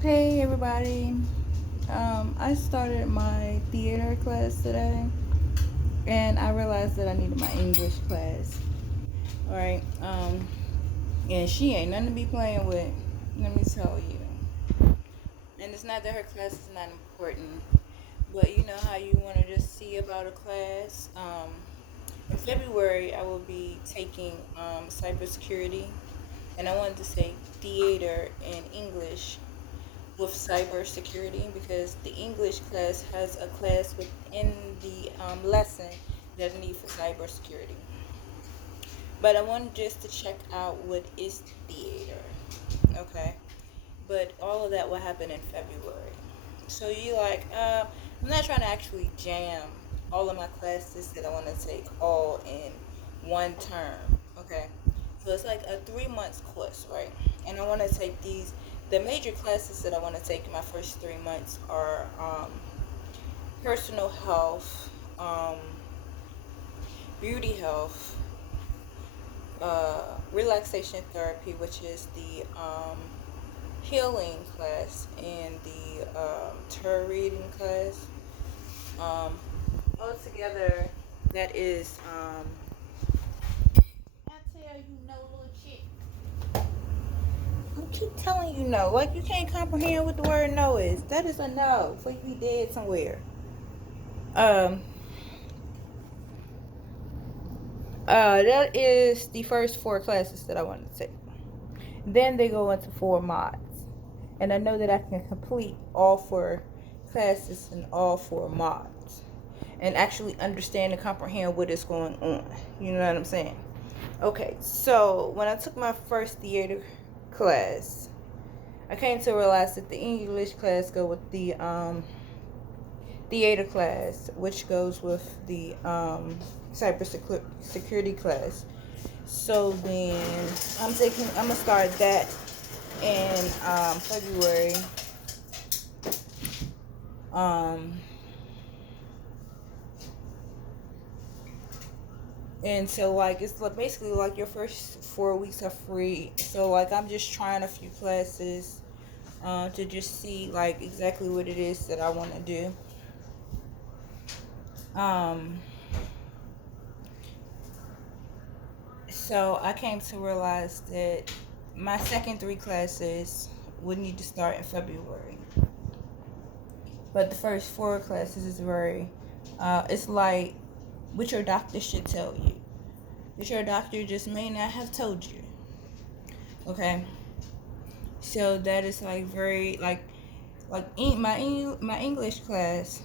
Hey everybody. I started my theater class today and I realized that I needed my English class. Alright. And she ain't nothing to be playing with. Let me tell you. And it's not that her class is not important, but you know how you want to just see about a class. In February, I will be taking cybersecurity, and I wanted to say theater and English with cybersecurity because the English class has a class within the lesson that I need for cybersecurity. But I wanted just to check out what is theater, okay? But all of that will happen in February. So you like, I'm not trying to actually jam all of my classes that I want to take all in one term, okay? So it's like a 3 months course, right? And I want to take these. The major classes that I want to take in my first 3 months are personal health, beauty health, relaxation therapy, which is the healing class, and the tarot reading class. Um, Altogether, that is. I tell you no, little chick. I keep telling you no. Like you can't comprehend what the word no is. That is a no. For you be dead somewhere. Um. That is the first four classes that I wanted to take. Then they go into four mods, and I know that I can complete all four classes and all four mods, and actually understand and comprehend what is going on. You know what I'm saying? Okay, so when I took my first theater class, I came to realize that the English class go with the theater class, which goes with the cyber security class. So then I'm gonna start that in February. Um, and so like it's like basically like your first 4 weeks are free. So like I'm just trying a few classes to just see like exactly what it is that I want to do. Um, so I came to realize that my second three classes would need to start in February, but the first four classes is very, it's like what your doctor should tell you. What your doctor just may not have told you. Okay, so that is like very my English class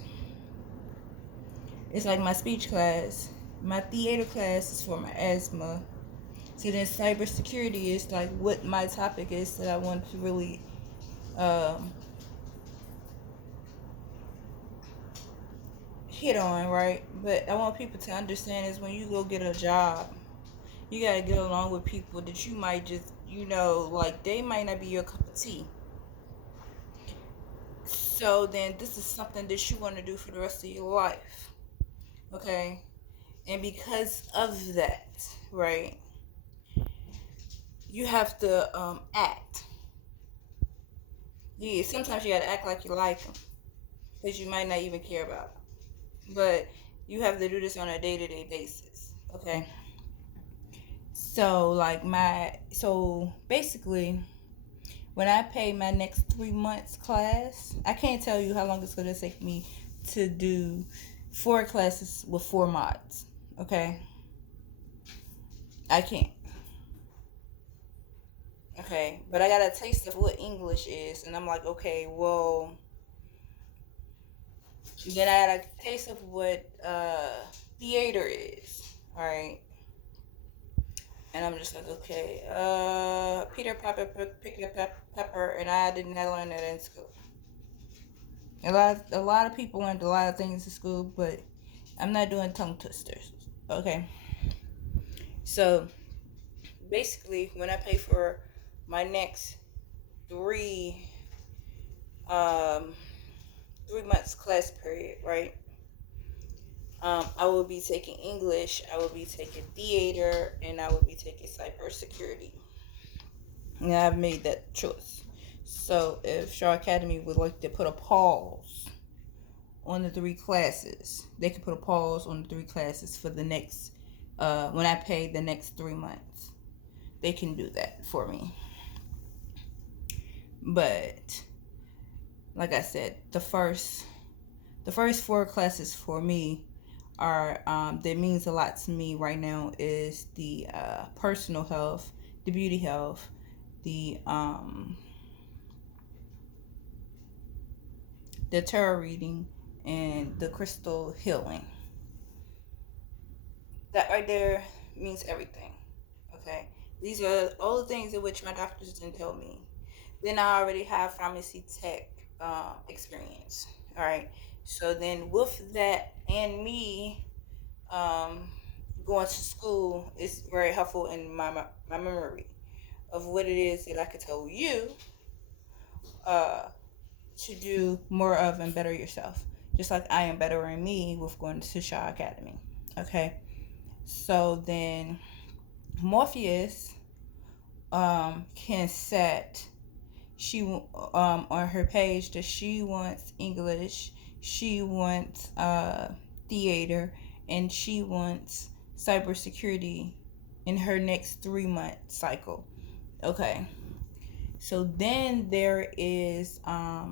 is like my speech class. My theater class is for my asthma. So then cybersecurity is like what my topic is that I want to really um, hit on, right? But I want people to understand is when you go get a job, you gotta get along with people that you might just, like they might not be your cup of tea. So then this is something that you want to do for the rest of your life, okay? And because of that, right, you have to act. Yeah, sometimes you gotta act like you like them, because you might not even care about them. But you have to do this on a day-to-day basis, okay? So basically, when I pay my next 3 months class, I can't tell you how long it's gonna take me to do four classes with four mods. Okay, I can't. Okay, but I got a taste of what English is, and I'm like, okay, well, then I got a taste of what theater is. All right, and I'm just like, okay, Peter Piper picked a pepper, and I did not learn that in school. A lot of people learned a lot of things in school, but I'm not doing tongue twisters. Okay. So basically, when I pay for my next three um 3 months class period, right? I will be taking English, I will be taking theater, and I will be taking cybersecurity. And I've made that choice. So if Shaw Academy would like to put a pause on the 3 classes, they could put a pause on the 3 classes for the next, when I pay the next 3 months. They can do that for me. But like I said, the first 4 classes for me are that means a lot to me right now is the personal health, the beauty health, the tarot reading, and the crystal healing. That right there means everything. Okay, these are all the things in which my doctors didn't tell me. Then I already have pharmacy tech experience. All right, so then with that and me um, going to school is very helpful in my memory of what it is that I could tell you uh, to do more of and better yourself. Just like I am bettering me with going to Shaw Academy. Okay, so then Morpheus can set she on her page that she wants English, she wants theater, and she wants cybersecurity in her next 3 month cycle. Okay, so then there is I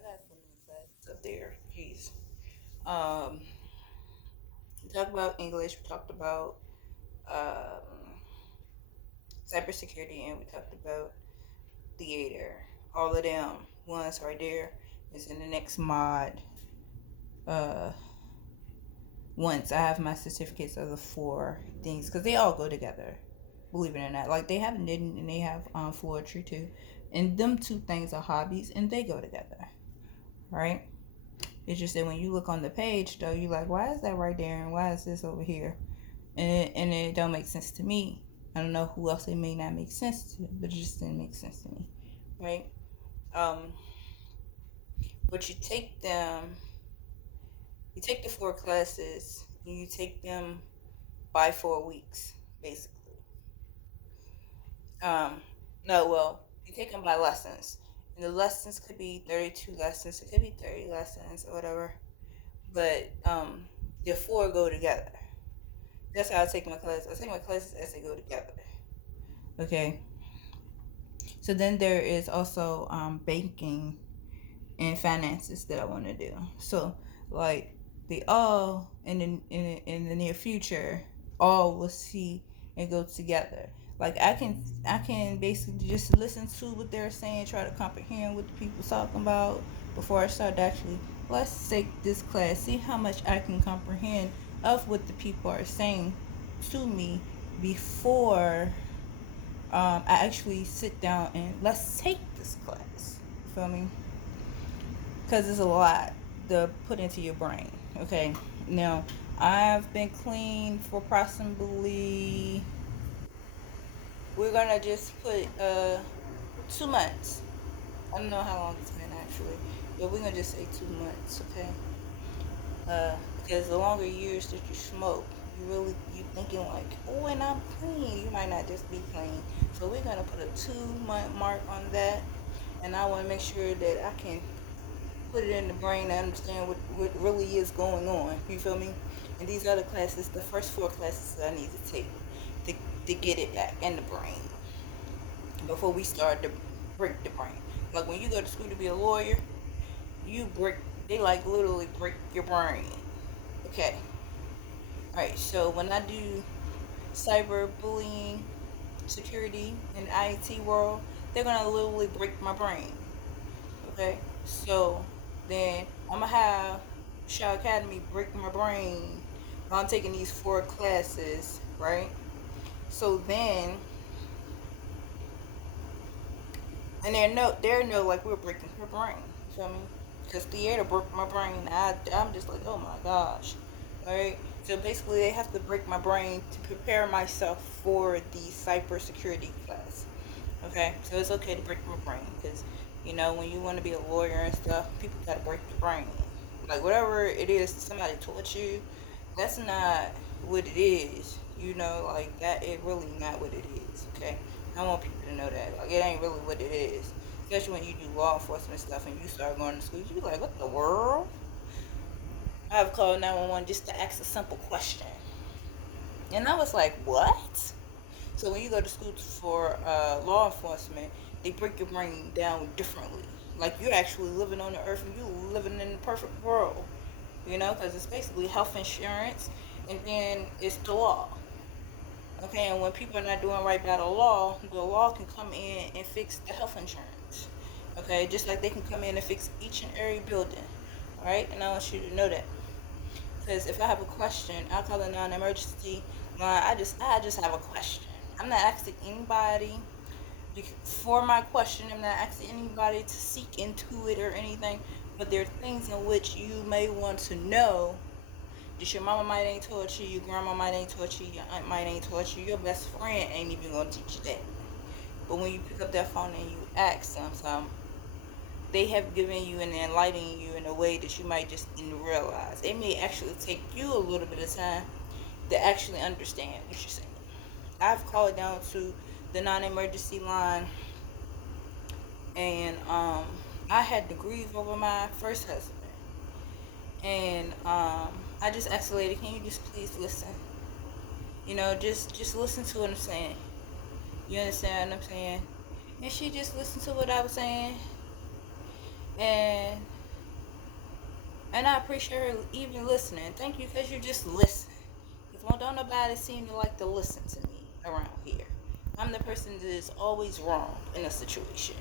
got so many classes up there. Jeez. Um, we talked about English. We talked about um, cybersecurity, and we talked about theater. All of them ones right there is in the next mod. Uh, Once I have my certificates of the 4 things, because they all go together. Believe it or not, like they have knitting and they have floetry too, and them 2 things are hobbies and they go together, right? It's just that when you look on the page though, you like, why is that right there and why is this over here? And it don't make sense to me. I don't know who else it may not make sense to, but it just didn't make sense to me, right? Um, but you take the 4 classes, and you take them by 4 weeks, basically. Um, no, well, you take them by lessons, and the lessons could be 32 lessons, it could be 30 lessons, or whatever. But the 4 go together. That's how I take my classes. I take my classes as they go together. Okay. So then there is also banking and finances that I want to do. So like they all in the near future all will see and go together. Like I can basically just listen to what they're saying, try to comprehend what the people talking about before I start actually. Let's take this class, see how much I can comprehend of what the people are saying to me before I actually sit down and let's take this class. You feel me? Because it's a lot to put into your brain. Okay, now I've been clean for approximately. We're gonna just put 2 months. I don't know how long it's been actually, but we're gonna just say 2 months. Okay, because the longer years that you smoke, you thinking like, oh, and I'm clean. You might not just be clean. So we're gonna put a 2 month mark on that, and I want to make sure that I can put it in the brain to understand what really is going on. You feel me? And these other classes, the first 4 classes that I need to take to, to get it back in the brain before we start to break the brain. Like when you go to school to be a lawyer, you break, they like literally break your brain. Okay. Alright, so when I do cyberbullying, security, in the IT world, they're gonna literally break my brain. Okay, so then I'm gonna have Shaw Academy break my brain while I'm taking these 4 classes, right? So then, and they're no like we're breaking her brain. You feel me? Because theater broke my brain. I'm just like, oh my gosh, right? So basically, they have to break my brain to prepare myself for the cybersecurity class. Okay, so it's okay to break my brain because when you want to be a lawyer and stuff, people gotta break your brain. Like whatever it is somebody taught you, that's not what it is. like that, it really not what it is, okay? I want people to know that, like, it ain't really what it is. Especially when you do law enforcement stuff and you start going to school, you be like, what the world? I've called 911 just to ask a simple question. And I was like, what? So when you go to school for law enforcement, they break your brain down differently. Like you're actually living on the earth and you living in the perfect world, because it's basically health insurance and then it's the law. Okay, and when people are not doing right by the law can come in and fix the health insurance. Okay, just like they can come in and fix each and every building. All right, and I want you to know that. Because if I have a question, I'll call it non-emergency line. I just have a question. I'm not asking anybody for my question. I'm not asking anybody to seek into it or anything. But there are things in which you may want to know that your mama might ain't taught you, your grandma might ain't taught you, your aunt might ain't taught you, your best friend ain't even gonna teach you that. But when you pick up that phone and you ask them something, they have given you and enlightening you in a way that you might just didn't realize. It may actually take you a little bit of time to actually understand what you're saying. I've called down to the non-emergency line, and I had to grieve over my first husband, and I just asked the lady, "Can you just please listen? Just listen to what I'm saying. You understand what I'm saying?" And she just listened to what I was saying, and I appreciate her even listening. Thank you, because you just listen. Because don't nobody seem to like to listen to me around here. I'm the person that is always wrong in a situation.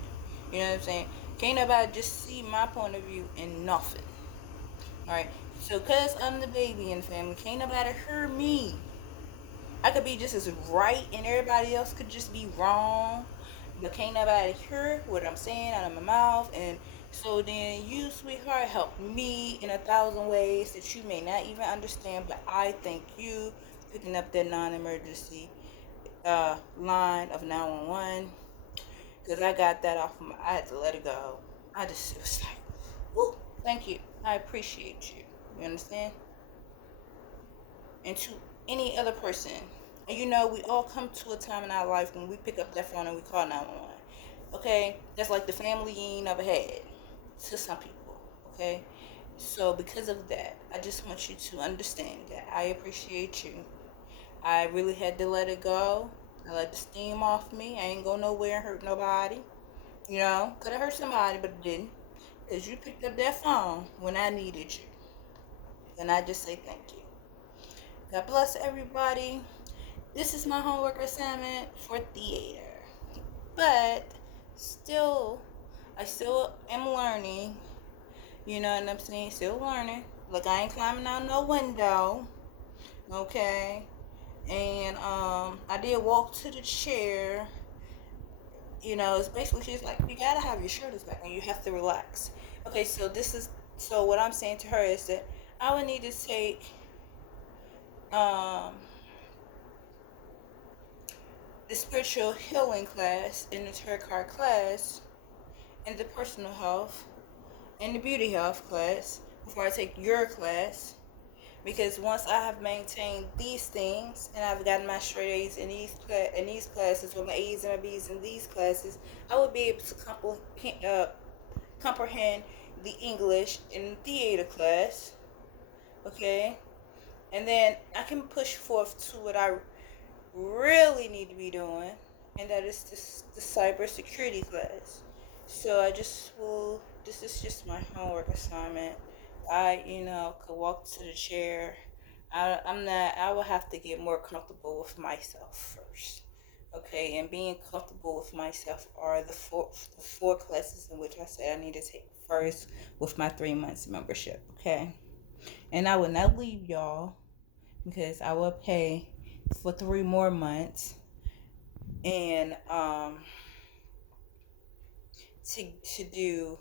You know what I'm saying? Can't nobody just see my point of view in nothing. Alright? So, because I'm the baby in the family, can't nobody hear me. I could be just as right and everybody else could just be wrong. But can't nobody hear what I'm saying out of my mouth. And so then you, sweetheart, help me in 1,000 ways that you may not even understand. But I thank you picking up that non-emergency line of 911. Because I got that off of I had to let it go. It was like, whoo, thank you. I appreciate you. You understand? And to any other person. And we all come to a time in our life when we pick up that phone and we call 911. Okay? That's like the family you ain't never had to some people. Okay? So because of that, I just want you to understand that I appreciate you. I really had to let it go. I let the steam off me. I ain't go nowhere and hurt nobody. Could have hurt somebody, but it didn't. Because you picked up that phone when I needed you. And I just say thank you. God bless everybody. This is my homework assignment for theater. But I still am learning. You know what I'm saying? Still learning. Look, I ain't climbing out no window. Okay? And I did walk to the chair. It's basically she's like, you gotta have your shoulders back and you have to relax. Okay, so what I'm saying to her is that I would need to take the spiritual healing class and the tarot card class and the personal health and the beauty health class before I take your class. Because once I have maintained these things and I've gotten my straight A's in these classes, with my A's and my B's in these classes, I would be able to comprehend the English in the theater class. Okay? And then I can push forth to what I really need to be doing, and that is the cybersecurity class. So this is just my homework assignment. I, could walk to the chair. I will have to get more comfortable with myself first. Okay, and being comfortable with myself are the four classes in which I said I need to take first with my 3 months membership. Okay, and I will not leave y'all because I will pay for 3 more months and to do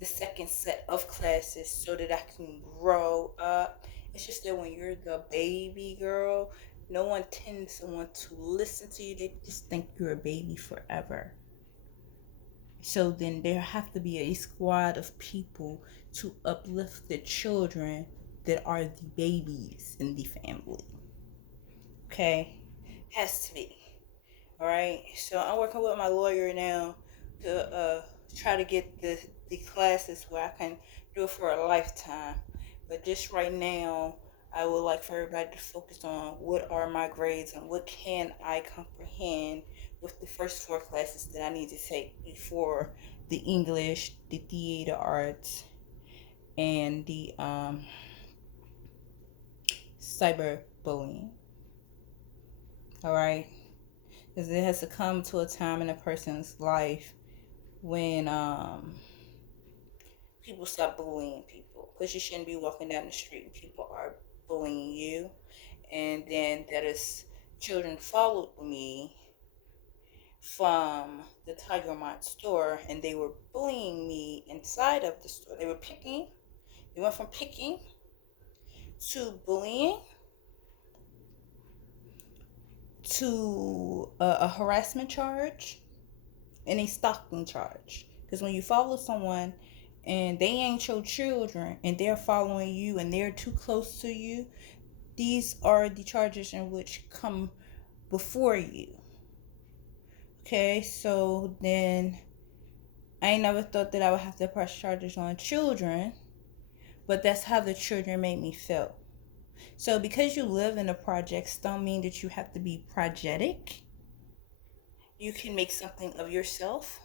the second set of classes so that I can grow up. It's just that when you're the baby girl, no one tends to want to listen to you. They just think you're a baby forever. So then there have to be a squad of people to uplift the children that are the babies in the family. Okay, has to be. All right. So I'm working with my lawyer now to try to get the classes where I can do it for a lifetime. But just right now, I would like for everybody to focus on what are my grades and what can I comprehend with the first four classes that I need to take before the English, the theater arts, and the cyberbullying. All right, because it has to come to a time in a person's life when people stop bullying people, because you shouldn't be walking down the street and people are bullying you. And then that is, children followed me from the Tiger Mart store and they were bullying me inside of the store. They went from picking to bullying to a harassment charge and a stalking charge. Because when you follow someone and they ain't your children and they're following you and they're too close to you, these are the charges in which come before you. Okay, so then I ain't never thought that I would have to press charges on children, but that's how the children made me feel. So because you live in the projects don't mean that you have to be progetic. You can make something of yourself.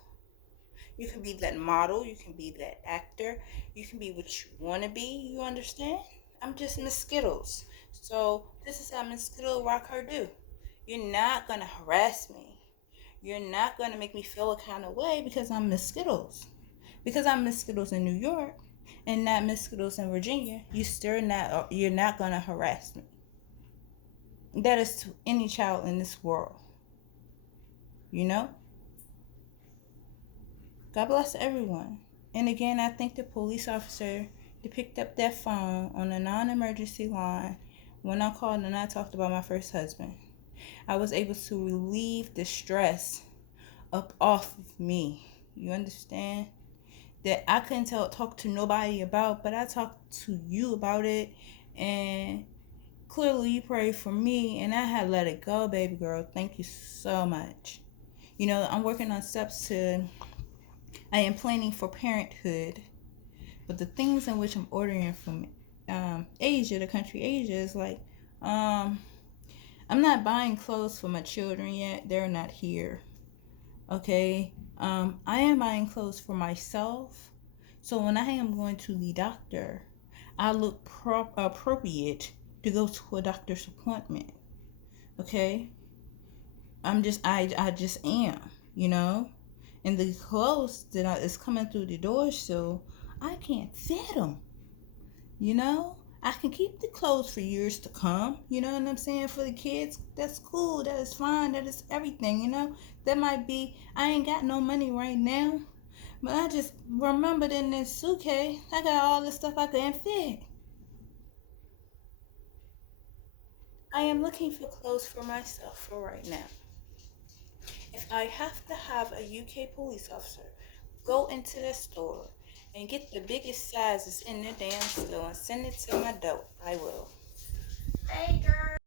You can be that model, you can be that actor, you can be what you want to be, you understand? I'm just Miss Skittles. So this is how Miss Skittle rock her do. You're not gonna harass me. You're not gonna make me feel a kind of way because I'm Miss Skittles. Because I'm Miss Skittles in New York and not Miss Skittles in Virginia, you're not gonna harass me. That is to any child in this world. You know? God bless everyone. And again, I thank the police officer that picked up that phone on a non-emergency line when I called and I talked about my first husband. I was able to relieve the stress up off of me. You understand? That I couldn't talk to nobody about, but I talked to you about it, and clearly you prayed for me, and I had let it go, baby girl. Thank you so much. You know, I'm working on steps to, I am planning for parenthood, but the things in which I'm ordering from Asia, the country Asia, is like, I'm not buying clothes for my children yet. They're not here. Okay. I am buying clothes for myself. So when I am going to the doctor, I look appropriate to go to a doctor's appointment. Okay. I just am, you know. And the clothes that is coming through the door, so I can't fit them. You know, I can keep the clothes for years to come. You know what I'm saying? For the kids, that's cool. That is fine. That is everything. You know, that might be. I ain't got no money right now, but I just remembered in this suitcase, I got all this stuff I couldn't fit. I am looking for clothes for myself for right now. If I have to have a UK police officer go into the store and get the biggest sizes in the damn store and send it to my door, I will. Hey, girl.